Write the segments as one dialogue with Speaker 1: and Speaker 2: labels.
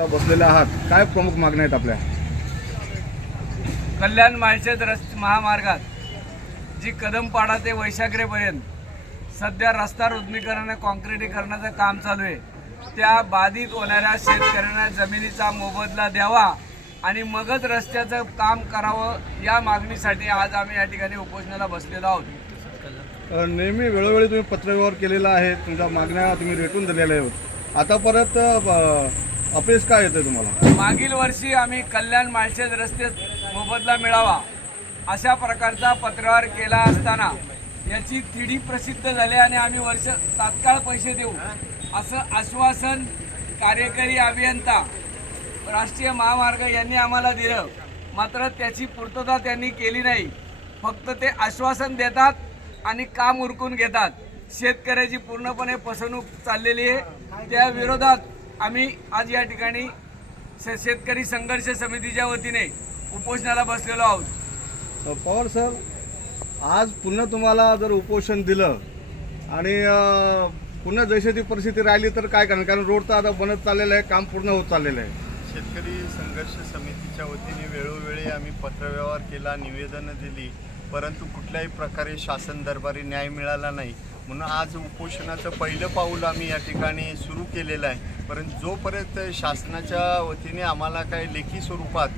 Speaker 1: बसलेले आहात. काय प्रमुख मागण्या आहेत आपल्या?
Speaker 2: कल्याण माळशेज रस्ते महामार्गात जी कदमपाडा ते वैशाग्रेपर्यंत सध्या रस्ता रुंदीकरण आणि काँक्रिटीकरणाचं काम चालू आहे. त्या बाधित होणाऱ्या शेतकऱ्यांना जमिनीचा मोबदला द्यावा आणि मगच रस्त्याचं काम करावं या मागणीसाठी आज आम्ही या ठिकाणी उपोषणाला बसलेलो आहोत.
Speaker 1: नेहमी वेळोवेळी तुम्ही पत्रव्यवहार केलेला आहे. तुमच्या मागण्या तुम्ही रेटून दिलेल्या आहेत. आता परत अपयश काय येतं तुम्हाला?
Speaker 2: मागील वर्षी आम्ही कल्याण माळशेज रस्ते मोबदला मिळावा अशा प्रकारचा पत्रव्यवहार केला असताना याची तिढी प्रसिद्ध झाली आणि आम्ही वर्ष तात्काळ पैसे देऊ असं आश्वासन कार्यकारी अभियंता राष्ट्रीय महामार्ग यांनी आम्हाला दिलं. मात्र त्याची पूर्तता त्यांनी केली नाही. फक्त ते आश्वासन देतात आणि काम उरकून घेतात. शेतकऱ्याची पूर्णपणे फसवणूक चाललेली आहे. त्या विरोधात आम्ही आज या ठिकाणी शे- शेतकरी संघर्ष समितीच्या वतीने उपोषणाला बसलेलो आहोत.
Speaker 1: पवार सर आज पुन्हा तुम्हाला जर उपोषण दिलं आणि पुन्हा जशी ती परिस्थिती राहिली तर काय करणार? कारण रोड तर आता बनत चाललेलं आहे काम पूर्ण होत चाललेलं आहे.
Speaker 3: शेतकरी संघर्ष समितीच्या वतीने वेळोवेळी आम्ही पत्रव्यवहार केला निवेदनं दिली परंतु कुठल्याही प्रकारे शासन दरबारी न्याय मिळाला नाही. म्हणून आज उपोषणाचं पहिलं पाऊल आम्ही या ठिकाणी सुरू केलेलं आहे. परंतु जोपर्यंत शासनाच्या वतीने आम्हाला काही लेखी स्वरूपात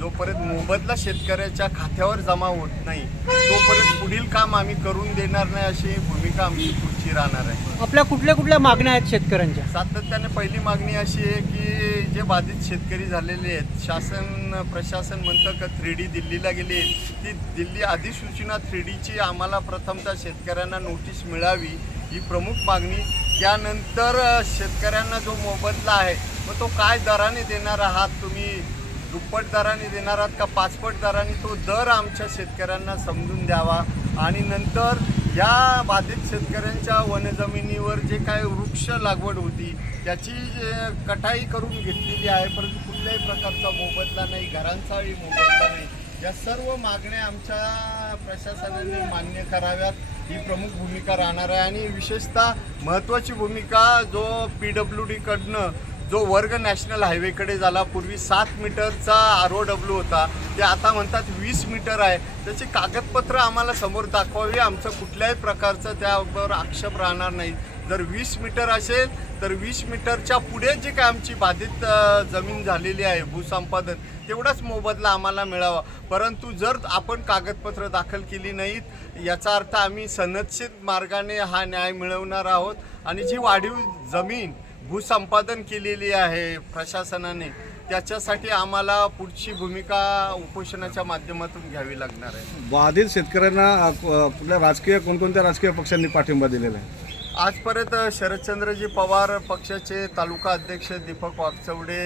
Speaker 3: जोपर्यंत मोबदला शेतकऱ्याच्या खात्यावर जमा होत नाही तोपर्यंत पुढील काम आम्ही करून देणार नाही अशी भूमिका आमची पुढची राहणार आहे.
Speaker 4: आपल्या कुठल्या कुठल्या मागण्या आहेत शेतकऱ्यांच्या?
Speaker 3: सातत्याने पहिली मागणी अशी आहे की जे बाधित शेतकरी झालेले आहेत शासन प्रशासन म्हणतं का थ्री डी दिल्लीला गेली आहे. ती दिल्ली अधिसूचना थ्री डीची आम्हाला प्रथमतः शेतकऱ्यांना नोटीस मिळावी ही प्रमुख मागणी. त्यानंतर शेतकऱ्यांना जो मोबदला आहे मग तो काय दराने देणार आहात तुम्ही? दुप्पट दराने देणार आहात का पाचपट दराने? तो दर आमच्या शेतकऱ्यांना समजून द्यावा. आणि नंतर या बाधित शेतकऱ्यांच्या वनजमिनीवर जे काय वृक्ष लागवड होती त्याची कटाई करून घेतलेली आहे परंतु कुठल्याही प्रकारचा मोबदला नाही घरांचाही मोबदला नाही. या सर्व मागण्या आमच्या प्रशासनाने मान्य कराव्यात. ही प्रमुख भूमिका राहणार आहे. आणि विशेषतः महत्त्वाची भूमिका जो पी डब्ल्यू डीकडनं जो वर्ग नॅशनल हायवेकडे झाला पूर्वी सात मीटरचा आर ओ डब्ल्यू होता ते आता म्हणतात वीस मीटर आहे. त्याची कागदपत्र आम्हाला समोर दाखवावी. आमचं कुठल्याही प्रकारचं त्यावर आक्षेप राहणार नाही. जर वीस मीटर असेल तर वीस मीटरच्या पुढे जी काय आमची बाधित जमीन झालेली आहे भूसंपादन तेवढाच मोबदला आम्हाला मिळावा. परंतु जर आपण कागदपत्र दाखल केली नाहीत याचा अर्थ आम्ही सनदशीर मार्गाने हा न्याय मिळवणार आहोत. आणि जी वाढीव जमीन भूसंपादन केलेली आहे प्रशासनाने त्याच्यासाठी आम्हाला पुढची भूमिका उपोषणाच्या माध्यमातून घ्यावी लागणार आहे.
Speaker 1: बाधित शेतकऱ्यांना कुठल्या राजकीय कोणकोणत्या राजकीय पक्षांनी पाठिंबा दिलेला आहे?
Speaker 3: आजपर्यंत शरदचंद्रजी पवार पक्षाचे तालुका अध्यक्ष दीपक वाकचौडे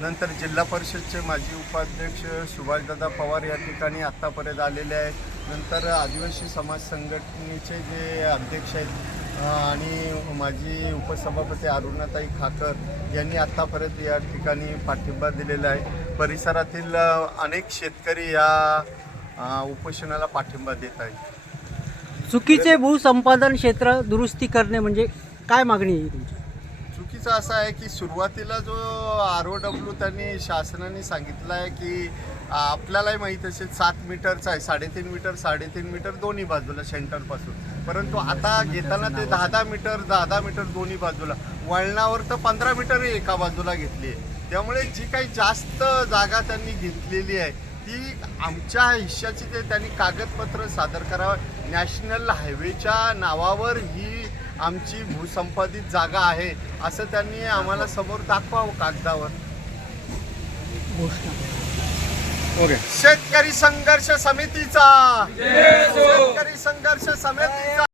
Speaker 3: नंतर जिल्हा परिषदचे माजी उपाध्यक्ष सुभाषदादा पवार या ठिकाणी आत्तापर्यंत आलेले आहेत. नंतर आदिवासी समाज संघटनेचे जे अध्यक्ष आहेत आणि माझी उपसभापती अरुणाताई खाकर यांनी आत्तापर्यंत या ठिकाणी पाठिंबा दिलेला आहे. परिसरातील अनेक शेतकरी या उपोषणाला पाठिंबा देत आहेत.
Speaker 4: चुकीचे भूसंपादन क्षेत्र दुरुस्ती करणे म्हणजे काय मागणी आहे तुमची?
Speaker 3: चुकीचं असं आहे की सुरुवातीला जो आर ओ डब्ल्यू त्यांनी शासनाने सांगितलं आहे की आपल्यालाही माहीत असेल सात मीटरचा आहे साडेतीन मीटर साडेतीन मीटर दोन्ही बाजूला सेंटरपासून. परंतु आता घेताना ते दहा दहा मीटर दहा दहा मीटर दोन्ही बाजूला. वळणावर तर पंधरा मीटरही एका बाजूला घेतली आहे. त्यामुळे जी काही जास्त जागा त्यांनी घेतलेली आहे ती आमच्या हिश्श्याची ते त्यांनी कागदपत्र सादर करावं. नॅशनल हायवेच्या नावावर ही आमची भूसंपादित जागा आहे असं त्यांनी आम्हाला समोर दाखवावं कागदावर.
Speaker 1: ओके.
Speaker 3: शेतकरी संघर्ष समितीचा. शेतकरी संघर्ष समितीचा.